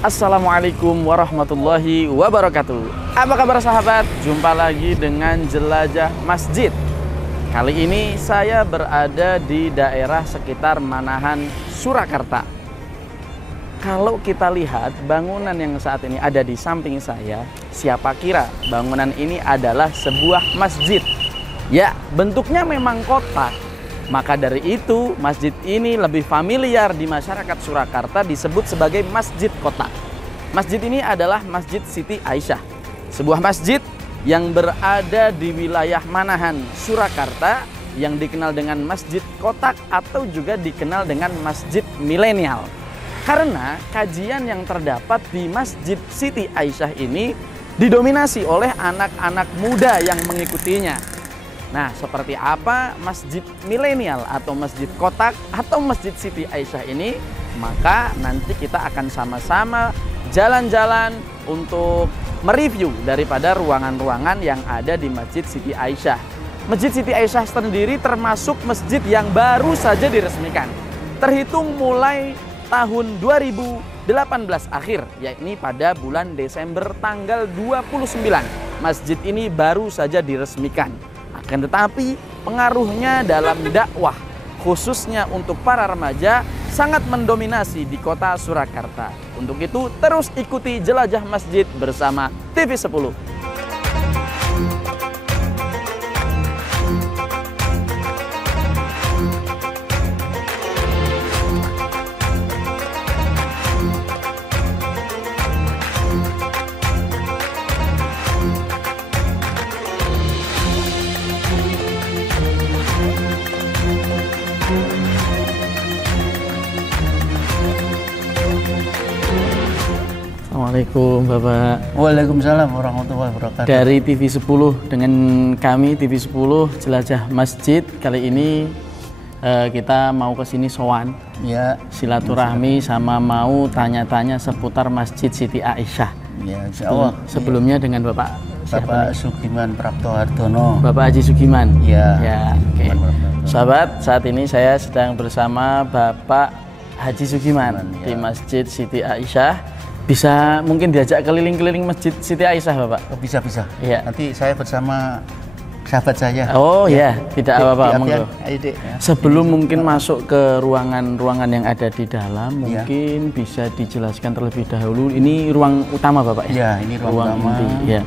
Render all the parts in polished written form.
Assalamualaikum warahmatullahi wabarakatuh. Apa kabar sahabat? Jumpa lagi dengan Jelajah Masjid. Kali ini saya berada di daerah sekitar Manahan, Surakarta. Kalau kita lihat bangunan yang saat ini ada di samping saya, siapa kira bangunan ini adalah sebuah masjid? Ya, bentuknya memang kotak. Maka dari itu, masjid ini lebih familiar di masyarakat Surakarta disebut sebagai Masjid Kotak. Masjid ini adalah Masjid Siti Aisyah, sebuah masjid yang berada di wilayah Manahan, Surakarta, yang dikenal dengan Masjid Kotak atau juga dikenal dengan Masjid Milenial. Karena kajian yang terdapat di Masjid Siti Aisyah ini didominasi oleh anak-anak muda yang mengikutinya. Nah, seperti apa Masjid Milenial atau Masjid Kotak atau Masjid Siti Aisyah ini? Maka nanti kita akan sama-sama jalan-jalan untuk mereview daripada ruangan-ruangan yang ada di Masjid Siti Aisyah. Masjid Siti Aisyah sendiri termasuk masjid yang baru saja diresmikan. Terhitung mulai tahun 2018 akhir, yakni pada bulan Desember tanggal 29. Masjid ini baru saja diresmikan. Akan tetapi pengaruhnya dalam dakwah khususnya untuk para remaja sangat mendominasi di kota Surakarta. Untuk itu terus ikuti Jelajah Masjid bersama TV10. Assalamualaikum Bapak. Waalaikumsalam warahmatullahi wabarakatuh. Dari TV10 dengan kami TV10 Jelajah Masjid. Kali ini kita mau ke sini sowan. Ya, silaturahmi sama mau tanya-tanya seputar Masjid Siti Aisyah. Ya, insyaallah. Sebelumnya dengan Bapak Bapak Sugiman Prapto Hardono. Bapak Haji Sugiman. Ya. Ya, oke. Sahabat, saat ini saya sedang bersama Bapak Haji Sugiman di Masjid Siti Aisyah. Bisa mungkin diajak keliling-keliling Masjid Siti Aisyah, Bapak? Oh, bisa. Ya. Nanti saya bersama sahabat saya. Oh ya, tidak apa-apa. Ayo, Dek. Sebelum mungkin masuk ke ruangan-ruangan yang ada di dalam, mungkin bisa dijelaskan terlebih dahulu. Ini ruang utama, Bapak? Ya, ini ruang utama. Inti, ya.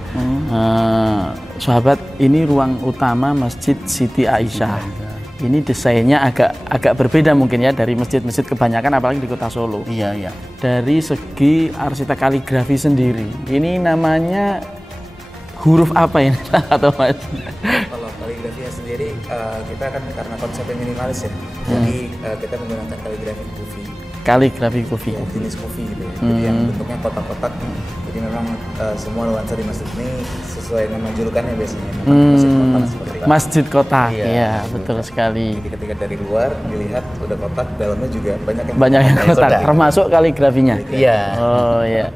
Sahabat, ini ruang utama Masjid Siti Aisyah. Ini desainnya agak berbeda mungkin ya dari masjid-masjid kebanyakan, apalagi di kota Solo. Iya. Dari segi arsitek kaligrafi sendiri, ini namanya huruf apa ini atau Mas? Kalau kaligrafinya sendiri kita kan karena konsepnya minimalis ya, jadi kita menggunakan kaligrafi kufi. Kaligrafi kufi. Ya, jenis kufi gitu ya. Jadi yang bentuknya kotak-kotak. Jadi memang semua nuansa di masjid ini sesuai nama julukannya biasanya. Masjid kotak seperti itu. Masjid kotak, iya betul kotak. sekali. Jadi ketika dari luar dilihat udah kotak, dalamnya juga banyak yang kotak, termasuk kaligrafinya. Iya. Oh iya.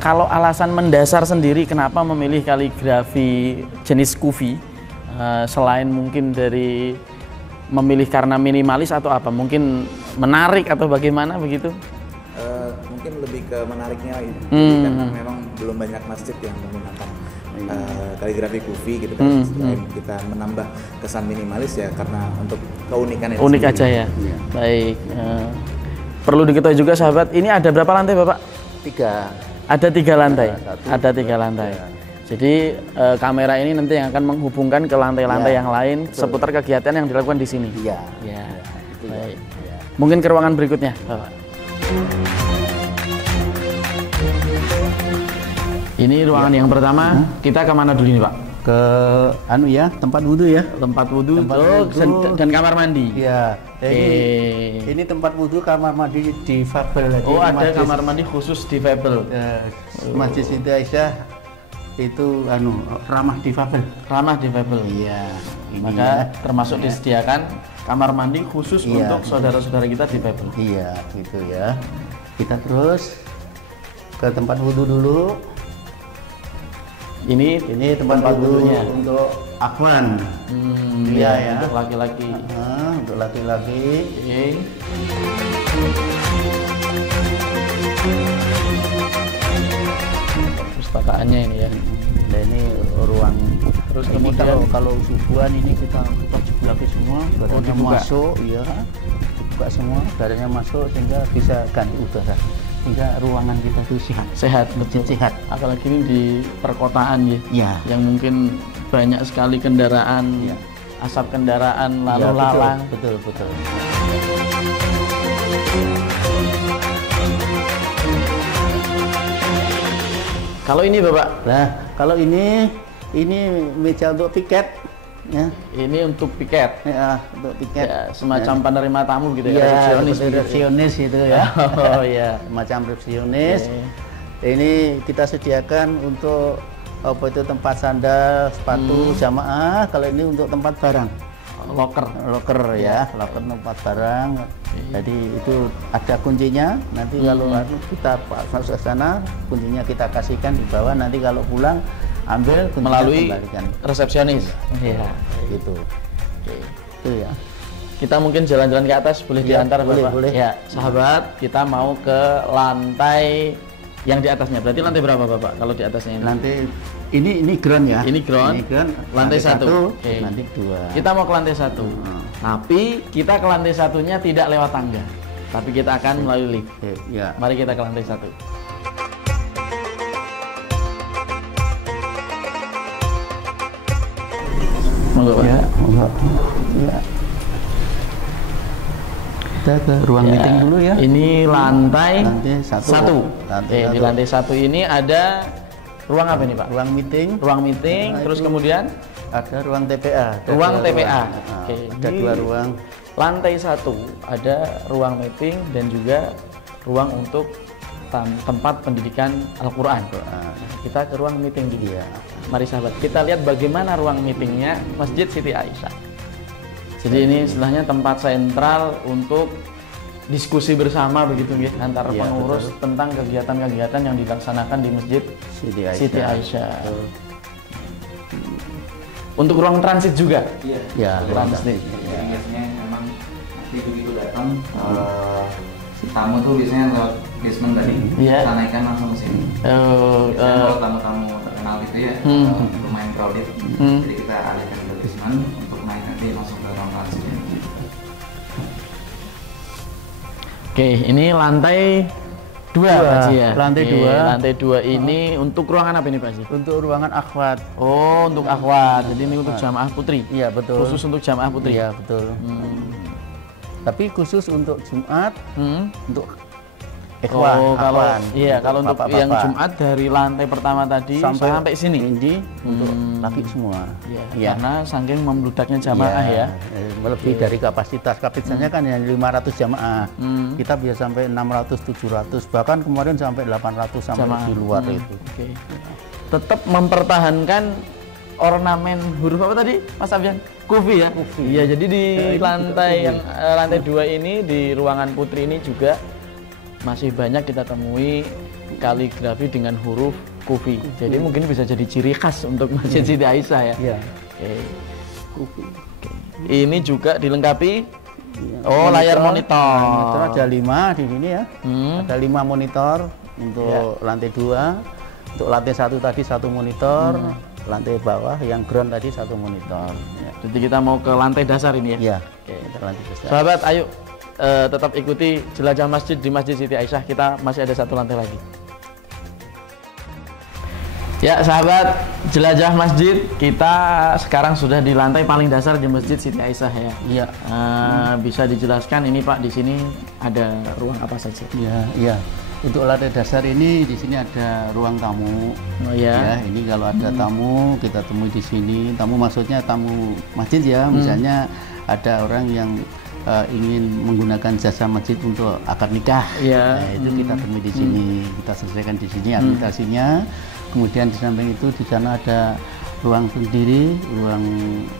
Kalau alasan mendasar sendiri kenapa memilih kaligrafi jenis kufi, selain mungkin dari memilih karena minimalis atau apa? Mungkin menarik atau bagaimana begitu? Mungkin lebih ke menariknya gitu. Karena memang belum banyak masjid yang menggunakan kaligrafi kufi gitu kan. Selain kita menambah kesan minimalis ya karena untuk keunikan itu unik sendiri. aja ya. Baik. Perlu diketahui juga sahabat, ini ada berapa lantai Bapak? 3. Ada 3 lantai. Satu, ada 3 lantai. Jadi kamera ini nanti yang akan menghubungkan ke lantai-lantai yang lain seputar kegiatan yang dilakukan di sini. Iya. Ya. Baik. Mungkin ke ruangan berikutnya, Bapak. Ini ruangan yang pertama. Kita kemana dulu nih, Pak? Ke tempat wudhu ya. Tempat wudhu dan kamar mandi. Iya. Ini tempat wudhu, kamar mandi di Fabel. Oh, ada kamar mandi khusus di Fabel. Masjid Siti Aisyah itu ramah difabel. Ramah difabel. Iya. Maka termasuk disediakan kamar mandi khusus untuk saudara-saudara kita difabel. Iya, gitu ya. Kita terus ke tempat wudhu dulu. Ini tempat wudhunya untuk Afwan. Iya ya, untuk laki-laki. Untuk untuk laki-laki. Oke. Pustakaannya ini ya. Nah, ini ruang. Terus Ini kemudian kalau subuhan ini kita buka lagi semua, udaranya dibuka. masuk, ya, dibuka semua, udaranya masuk sehingga bisa ganti udara, sehingga ruangan kita itu sehat. sehat, betul. Sehat. Apalagi ini di perkotaan ya, Ya. yang mungkin banyak sekali kendaraan, Ya. asap kendaraan lalu Ya, lalang. betul, betul. Kalau ini Bapak, Nah, kalau ini meja untuk piket, ya, ini untuk piket. ya untuk piket. Ya, semacam penerima tamu gitu ya, Iya, resepsionis seperti gitu. resepsionis gitu ya. Oh iya. Macam resepsionis. Oke. Ini kita sediakan untuk apa itu tempat sandal, sepatu jamaah. Kalau ini untuk tempat barang, Locker. locker ya, locker tempat barang. Jadi itu ada kuncinya. Nanti kalau kita masuk ke sana, kuncinya kita kasihkan di bawah. Nanti kalau pulang ambil kuncinya Melalui kembalikan. resepsionis. Iya. Gitu. Oke. Itu ya. Kita mungkin jalan-jalan ke atas, boleh Ya, diantar boleh, Bapak? boleh. Ya, sahabat, kita mau ke lantai yang di atasnya. Berarti lantai berapa Bapak kalau di atasnya ini? Nanti ini ground ya. Ini ground. Lantai satu. Oke. Nanti 2. Kita mau ke lantai 1. Tapi kita ke lantai satunya tidak lewat tangga. Tapi kita akan melalui lift. Ya. Mari kita ke lantai 1. Monggo Pak. Ya, enggak. Ya. Kita ke ruang Ya, meeting dulu ya. Ini lantai Lantai satu. 1. Lantai Di satu. lantai 1 ini ada ruang apa ini Pak? Ruang meeting, Ruang meeting, Nah, terus itu kemudian ada ruang TPA. Ada ruang 2 TPA. ruang. Oke, Ada di 2 ruang. lantai 1 ada ruang meeting dan juga ruang untuk tempat pendidikan Al-Quran. Kita ke ruang meeting dulu. Iya. Mari sahabat, kita lihat bagaimana ruang meetingnya Masjid Siti Aisyah. Jadi ini istilahnya tempat sentral untuk diskusi bersama begitu ya, antara Iya, pengurus betul. tentang kegiatan-kegiatan yang dilaksanakan di Masjid Siti Aisyah. Siti Aisyah. Untuk ruang transit juga. Ya, Transit. Jadi biasanya memang nanti begitu datang tamu tuh biasanya lewat basement tadi, Iya. kita naikkan langsung ke sini. Eh, Biasanya kalau tamu-tamu terkenal gitu ya, lumayan crowded, jadi kita alihkan ke basement untuk naik nanti langsung ke ruang transitnya. Oke, ini lantai 2 Dua, Pak Haji ya. lantai Oke, 2. Lantai 2 ini untuk ruangan apa ini Pak Haji? Untuk ruangan akhwat. Oh, untuk akhwat. Jadi ini untuk jamaah putri. Iya, betul. Khusus untuk jamaah putri. Iya, betul. Tapi khusus untuk Jumat, Hmm. untuk ikhwan, Oh, kalau akhwan, iya, kalau untuk bapak-bapak. yang Jumat dari lantai pertama tadi sampai sini. Ini untuk laki semua. Iya, Iya. karena saking membludaknya jamaah ya. Lebih dari kapasitasnya kan yang 500 jamaah. Hmm. Kita bisa sampai 600, 700, bahkan kemarin sampai 800 sampai Jamaah. di luar itu. Oke. Tetap mempertahankan ornamen huruf apa tadi Mas Abian? Kufi ya? Iya, jadi di lantai yang lantai 2 ini di ruangan putri ini juga masih banyak kita temui kaligrafi dengan huruf kufi. Jadi mungkin bisa jadi ciri khas untuk Masjid Siti Aisyah ya. Iya. Oke. Kufi. Ini juga dilengkapi Iya. layar monitor. Monitor ada 5 di sini ya. Hmm. Ada 5 monitor untuk lantai 2. Untuk lantai 1 tadi 1 monitor, lantai bawah yang ground tadi 1 monitor. Ya. Jadi kita mau ke lantai dasar ini ya. Iya. Oke. Kita lantai besar. Sahabat, ayo tetap ikuti jelajah masjid di Masjid Siti Aisyah. Kita masih ada 1 lantai lagi. Ya sahabat, jelajah masjid, kita sekarang sudah di lantai paling dasar di Masjid Siti Aisyah ya. Iya. Bisa dijelaskan ini Pak, di sini ada ruang apa saja? Iya, iya. Untuk lantai dasar ini di sini ada ruang tamu. Oh Ya, ya. ini kalau ada tamu kita temui di sini. Tamu maksudnya tamu masjid ya. Misalnya ada orang yang ingin menggunakan jasa masjid untuk akad nikah. Iya. Nah, itu kita temui di sini. Kita selesaikan di sini administrasinya. Kemudian di samping itu di sana ada ruang sendiri, ruang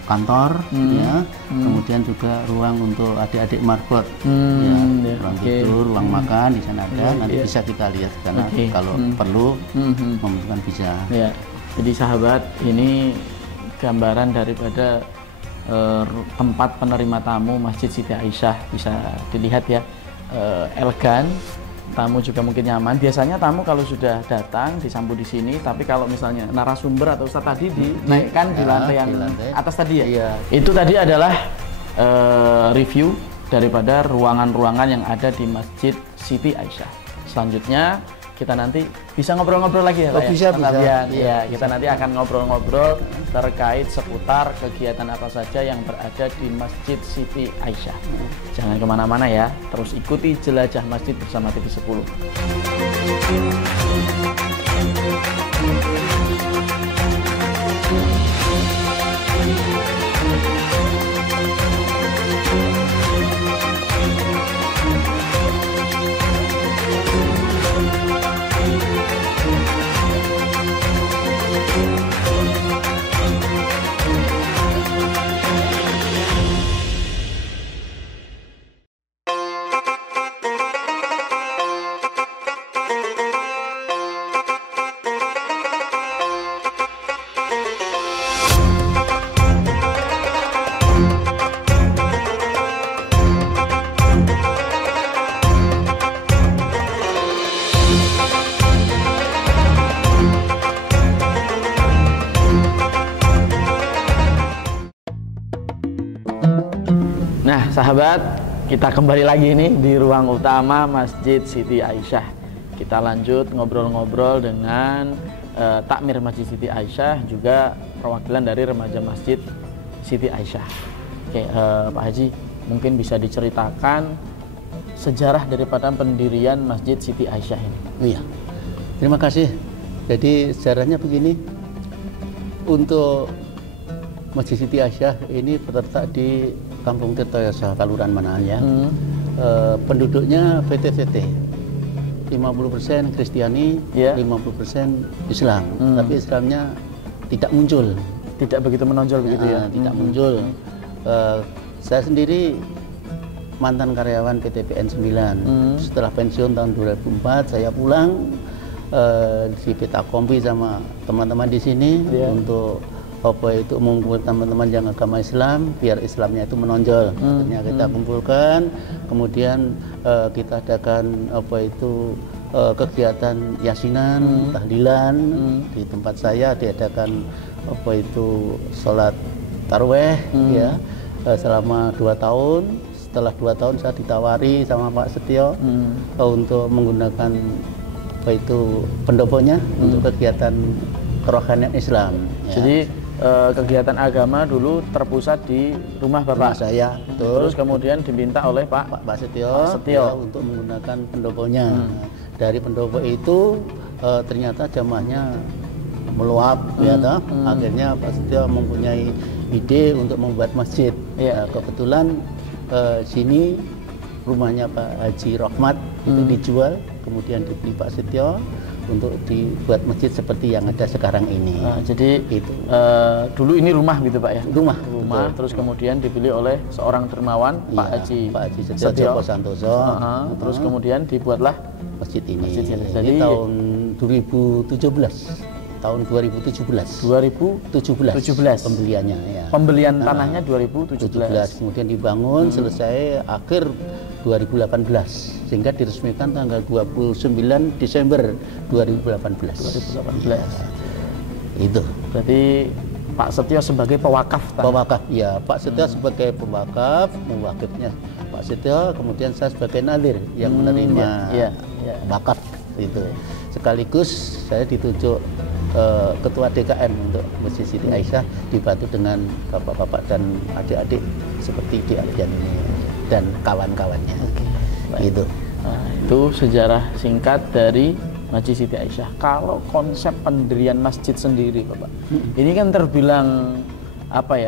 kantor, ya. Kemudian juga ruang untuk adik-adik marbot, ya. Ya, Ruang oke. tidur, ruang makan di sana ada. Nanti iya. bisa kita lihat karena Oke. kalau perlu membutuhkan bisa. Ya. Jadi sahabat, ini gambaran daripada tempat penerima tamu Masjid Siti Aisyah. Bisa dilihat ya, elegan, tamu juga mungkin nyaman. Biasanya tamu kalau sudah datang disambut di sini, tapi kalau misalnya narasumber atau ustadz tadi dinaikkan di lantai yang atas tadi ya. Iya. Itu tadi adalah review daripada ruangan-ruangan yang ada di Masjid Siti Aisyah. Selanjutnya kita nanti bisa ngobrol-ngobrol lagi ya, Pak? Bisa, Mas bisa. Alfian? Iya, Ya, kita nanti akan ngobrol-ngobrol terkait seputar kegiatan apa saja yang berada di Masjid Siti Aisyah. Jangan kemana-mana ya, terus ikuti Jelajah Masjid bersama TV10. Nah, sahabat, kita kembali lagi nih di ruang utama Masjid Siti Aisyah. Kita lanjut ngobrol-ngobrol dengan takmir Masjid Siti Aisyah, juga perwakilan dari remaja Masjid Siti Aisyah. Oke, Pak Haji, mungkin bisa diceritakan sejarah daripada pendirian Masjid Siti Aisyah ini. Iya, terima kasih. Jadi sejarahnya begini, untuk Masjid Siti Aisyah ini terletak di Kampung Tirtoyoso, Kelurahan Manahan ya. Penduduknya VT-VT, 50% Kristiani, 50% Islam. Tapi Islamnya tidak muncul. Tidak begitu menonjol begitu ya? Tidak muncul. Saya sendiri mantan karyawan PT PN 9. Setelah pensiun tahun 2004, saya pulang di Peta Kompi sama teman-teman di sini untuk mengumpulkan teman-teman yang agama Islam biar Islamnya itu menonjol. Akhirnya kita kumpulkan, kemudian kita adakan kegiatan yasinan, tahlilan. Di tempat saya diadakan sholat taraweh ya selama 2 tahun. Setelah 2 tahun saya ditawari sama Pak Setio untuk menggunakan pendoponya untuk kegiatan kerohanian Islam ya. Jadi kegiatan agama dulu terpusat di rumah Bapak. Saya, betul. Terus kemudian diminta oleh Pak Setio ya, untuk menggunakan pendoponya. Dari pendopo itu ternyata jamaahnya meluap ya toh. Akhirnya Pak Setio mempunyai ide untuk membuat masjid. Kebetulan sini rumahnya Pak Haji Rohmat itu dijual, kemudian dibeli Pak Setio untuk dibuat masjid seperti yang ada sekarang ini. Jadi itu dulu ini rumah gitu Pak ya? Rumah. Terus kemudian dipilih oleh seorang dermawan Pak Haji Setio Santoso. Terus kemudian dibuatlah masjid ini. Jadi tahun 2017. Tahun 2017 pembeliannya ya. Pembelian tanahnya 2017. Kemudian dibangun selesai akhir 2018 sehingga diresmikan tanggal 29 Desember 2018. Itu. Berarti Pak Setio sebagai pewakaf. Pewakaf ya, Pak Setio sebagai pewakaf, mewakifnya Pak Setio, kemudian saya sebagai nadir yang menerima wakaf itu. Sekaligus saya ditunjuk Ketua DKM untuk Masjid Siti Aisyah, dibantu dengan bapak-bapak dan adik-adik seperti Di Ardian ini dan kawan-kawannya. Gitu. Nah, itu sejarah singkat dari Masjid Siti Aisyah. Kalau konsep pendirian masjid sendiri, Bapak, ini kan terbilang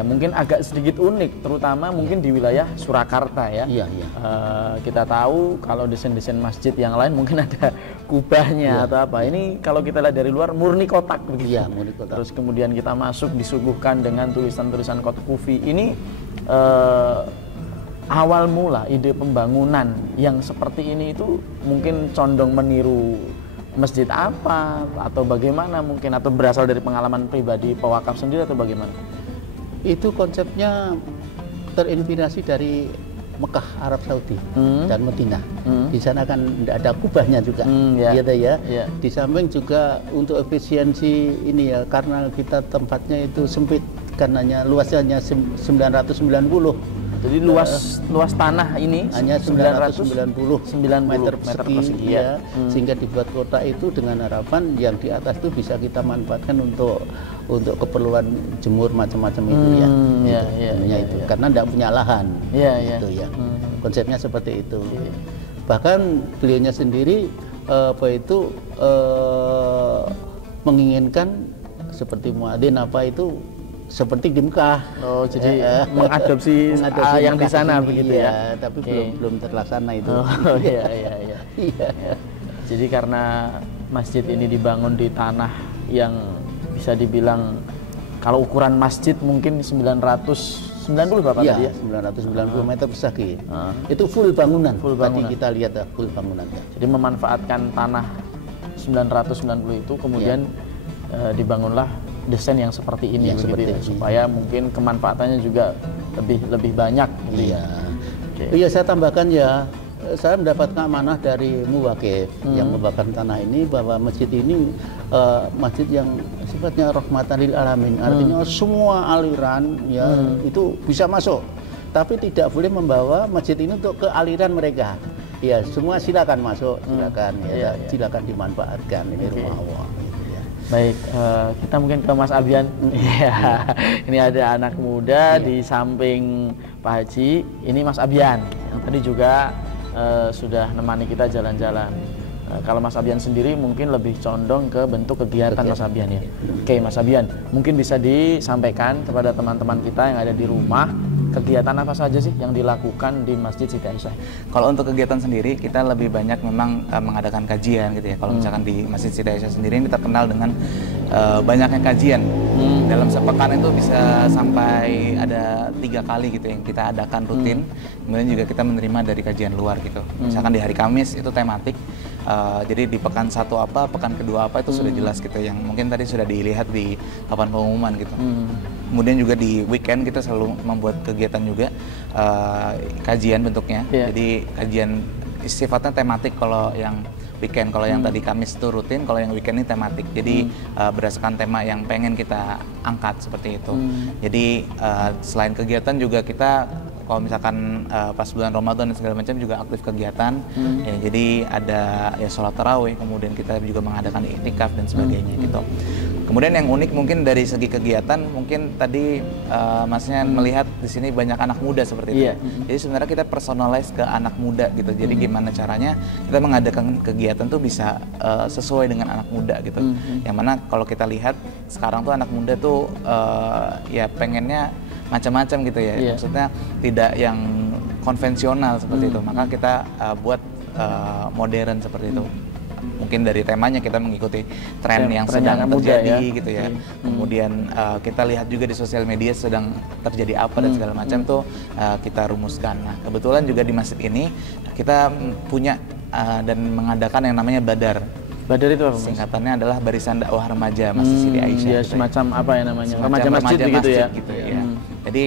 mungkin agak sedikit unik, terutama mungkin di wilayah Surakarta ya. Kita tahu kalau desain-desain masjid yang lain mungkin ada kubahnya atau apa. Ini kalau kita lihat dari luar murni kotak begitu. Murni kotak. Terus kemudian kita masuk disuguhkan dengan tulisan-tulisan kotak kufi. Ini awal mula ide pembangunan yang seperti ini itu mungkin condong meniru masjid apa atau bagaimana mungkin, atau berasal dari pengalaman pribadi pewakaf sendiri atau bagaimana? Itu konsepnya terinspirasi dari Mekah, Arab Saudi dan Madinah. Di sana kan tidak ada kubahnya juga, gitu ya. Di samping juga untuk efisiensi ini ya, karena kita tempatnya itu sempit, karenanya luasnya hanya 990. Jadi luas tanah ini hanya 990 meter persegi ya, sehingga dibuat kota itu dengan harapan yang di atas itu bisa kita manfaatkan untuk keperluan jemur macam-macam itu ya. Itu karena tidak punya lahan. Gitu ya. Konsepnya seperti itu. Bahkan beliaunya sendiri menginginkan seperti muadzin itu seperti di Mekah. Oh, jadi mengadopsi yang di sana begitu ya. Tapi belum terlaksana itu. Oh iya. Jadi karena masjid ini dibangun di tanah yang bisa dibilang kalau ukuran masjid mungkin 990 berapa tadi ya? 990 meter persegi. Itu full bangunan. Tadi kita lihat full bangunannya. Jadi memanfaatkan tanah 990 itu kemudian dibangunlah desain yang seperti ini supaya mungkin kemanfaatannya juga lebih banyak gitu ya. Iya, saya tambahkan ya, saya mendapatkan amanah dari muwakif yang membakar tanah ini bahwa masjid ini masjid yang sifatnya rahmatan lil alamin, artinya semua aliran ya itu bisa masuk, tapi tidak boleh membawa masjid ini untuk ke aliran mereka. Ya, semua silakan masuk, silakan dimanfaatkan, ini rumah Allah. Baik, kita mungkin ke Mas Abian. Ini ada anak muda di samping Pak Haji. Ini Mas Abian yang tadi juga sudah nemani kita jalan-jalan. Kalau Mas Abian sendiri mungkin lebih condong ke bentuk kegiatan Mas Abian ya. Oke, Mas Abian, mungkin bisa disampaikan kepada teman-teman kita yang ada di rumah, kegiatan apa saja sih yang dilakukan di Masjid Siti Aisyah? Kalau untuk kegiatan sendiri, kita lebih banyak memang mengadakan kajian gitu ya. Kalau misalkan di Masjid Siti Aisyah sendiri ini terkenal dengan banyaknya kajian. Dalam sepekan itu bisa sampai ada 3 kali gitu yang kita adakan rutin. Kemudian juga kita menerima dari kajian luar gitu. Misalkan di hari Kamis itu tematik. Jadi di pekan 1 apa, pekan kedua apa itu sudah jelas gitu, yang mungkin tadi sudah dilihat di papan pengumuman gitu. Kemudian juga di weekend kita selalu membuat kegiatan juga kajian bentuknya. Jadi kajian sifatnya tematik kalau yang weekend, kalau yang tadi Kamis itu rutin, kalau yang weekend ini tematik. Jadi berdasarkan tema yang pengen kita angkat seperti itu. Jadi selain kegiatan juga kita kalau misalkan pas bulan Ramadan dan segala macam juga aktif kegiatan. Ya, jadi ada ya sholat tarawih, kemudian kita juga mengadakan iktikaf dan sebagainya gitu. Kemudian yang unik mungkin dari segi kegiatan, mungkin tadi Masnya melihat di sini banyak anak muda seperti itu. Jadi sebenarnya kita personalize ke anak muda gitu. Jadi gimana caranya kita mengadakan kegiatan tuh bisa sesuai dengan anak muda gitu. Yang mana kalau kita lihat sekarang tuh anak muda tuh ya pengennya macam-macam gitu ya. Maksudnya tidak yang konvensional seperti itu. Maka kita buat modern seperti itu. Mungkin dari temanya kita mengikuti tren yang sedang terjadi gitu ya. Kemudian kita lihat juga di sosial media sedang terjadi apa dan segala macam tuh kita rumuskan. Nah, kebetulan juga di masjid ini kita punya dan mengadakan yang namanya Badar. Badar itu apa? Singkatannya adalah Barisan Dakwah Remaja Masjid Siti Aisyah. Ya, semacam apa ya namanya? Remaja masjid gitu ya. Gitu, ya. Jadi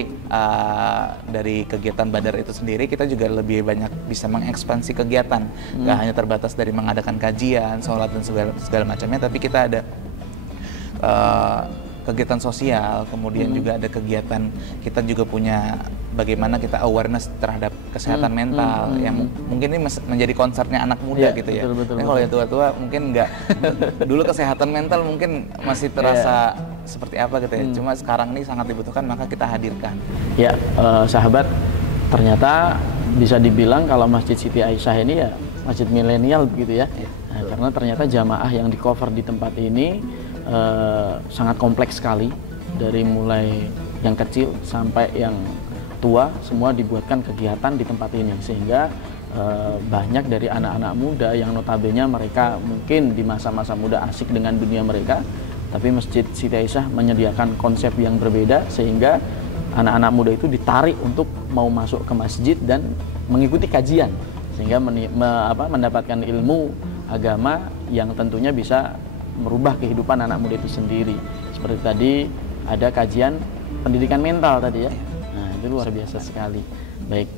dari kegiatan Badar itu sendiri kita juga lebih banyak bisa mengekspansi kegiatan. Gak hanya terbatas dari mengadakan kajian, sholat dan segala macamnya, tapi kita ada kegiatan sosial, kemudian juga ada kegiatan, kita juga punya bagaimana kita awareness terhadap kesehatan mental yang mungkin ini menjadi concernnya anak muda gitu ya. Betul. Kalau yang tua-tua mungkin enggak. Dulu kesehatan mental mungkin masih terasa seperti apa gitu ya. Cuma sekarang ini sangat dibutuhkan, maka kita hadirkan. Ya, sahabat, ternyata bisa dibilang kalau Masjid Siti Aisyah ini ya masjid milenial begitu ya. Nah, karena ternyata jamaah yang di cover di tempat ini sangat kompleks sekali, dari mulai yang kecil sampai yang tua semua dibuatkan kegiatan di tempat ini, sehingga banyak dari anak-anak muda yang notabene mereka mungkin di masa-masa muda asik dengan dunia mereka, tapi Masjid Siti Aisyah menyediakan konsep yang berbeda sehingga anak-anak muda itu ditarik untuk mau masuk ke masjid dan mengikuti kajian, sehingga mendapatkan ilmu agama yang tentunya bisa merubah kehidupan anak muda itu sendiri. Seperti tadi ada kajian pendidikan mental tadi ya. Nah, itu luar biasa sekali. Baik,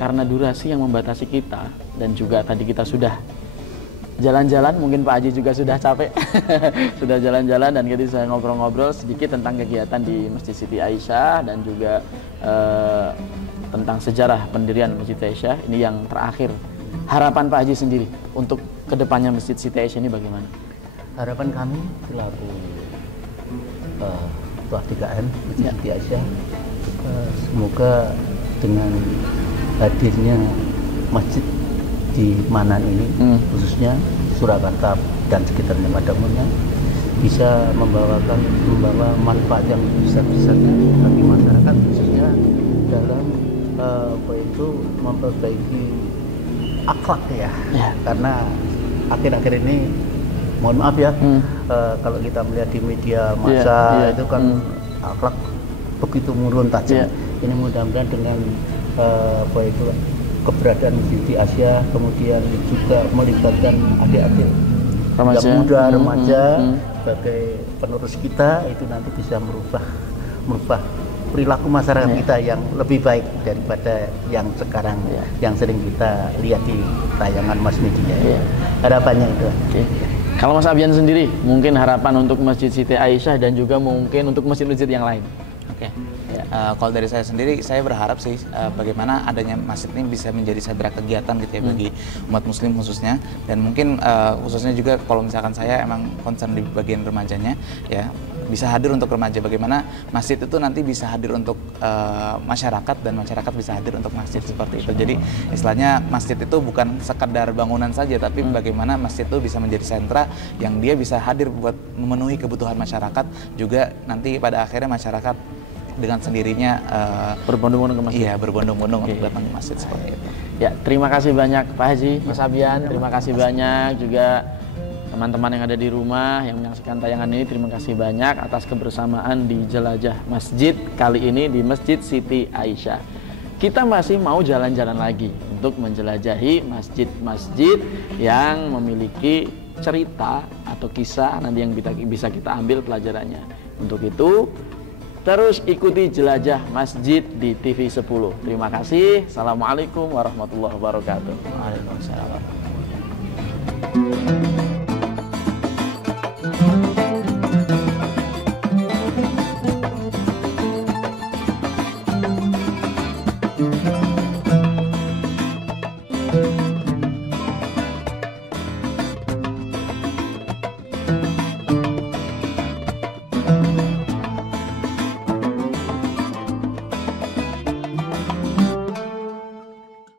karena durasi yang membatasi kita dan juga tadi kita sudah jalan-jalan, mungkin Pak Haji juga sudah capek sudah jalan-jalan, dan kita saya ngobrol-ngobrol sedikit tentang kegiatan di Masjid Siti Aisyah dan juga tentang sejarah pendirian Masjid Aisyah. Ini yang terakhir, harapan Pak Haji sendiri untuk kedepannya Masjid Siti Aisyah ini bagaimana? Harapan kami selaku Ketua 3M Masjid Siti Aisyah, semoga dengan hadirnya masjid di Manan ini, khususnya Surakarta dan sekitarnya pada umumnya, bisa membawa manfaat yang besar-besarnya bagi masyarakat, khususnya dalam memperbaiki akhlak ya. Karena akhir-akhir ini, mohon maaf ya, kalau kita melihat di media massa itu kan akhlak begitu menurun tajam. Ini mudah-mudahan dengan keberadaan Siti Aisyah, kemudian juga melibatkan adik-adik yang muda, remaja sebagai penerus kita, itu nanti bisa merubah perilaku masyarakat kita yang lebih baik daripada yang sekarang, yang sering kita lihat di tayangan mass media. Harapannya itu. Kalau Mas Abian sendiri, mungkin harapan untuk Masjid Siti Aisyah dan juga mungkin untuk masjid-masjid yang lain. Kalau dari saya sendiri, saya berharap sih bagaimana adanya masjid ini bisa menjadi sentra kegiatan gitu ya bagi umat muslim khususnya, dan mungkin khususnya juga kalau misalkan saya emang concern di bagian remajanya ya, bisa hadir untuk remaja, bagaimana masjid itu nanti bisa hadir untuk masyarakat dan masyarakat bisa hadir untuk masjid, seperti itu. Jadi istilahnya masjid itu bukan sekedar bangunan saja, tapi bagaimana masjid itu bisa menjadi sentra yang dia bisa hadir buat memenuhi kebutuhan masyarakat, juga nanti pada akhirnya masyarakat dengan sendirinya berbondong-bondong ke masjid. Iya, berbondong-bondong untuk datang ke masjid, seperti itu. Ya, terima kasih banyak Pak Haji, Mas Abian, terima kasih banyak juga teman-teman yang ada di rumah yang menyaksikan tayangan ini. Terima kasih banyak atas kebersamaan di Jelajah Masjid kali ini di Masjid Siti Aisyah. Kita masih mau jalan-jalan lagi untuk menjelajahi masjid-masjid yang memiliki cerita atau kisah nanti yang bisa kita ambil pelajarannya. Untuk itu, terus ikuti Jelajah Masjid di TV 10. Terima kasih. Assalamualaikum warahmatullahi wabarakatuh. Waalaikumsalam.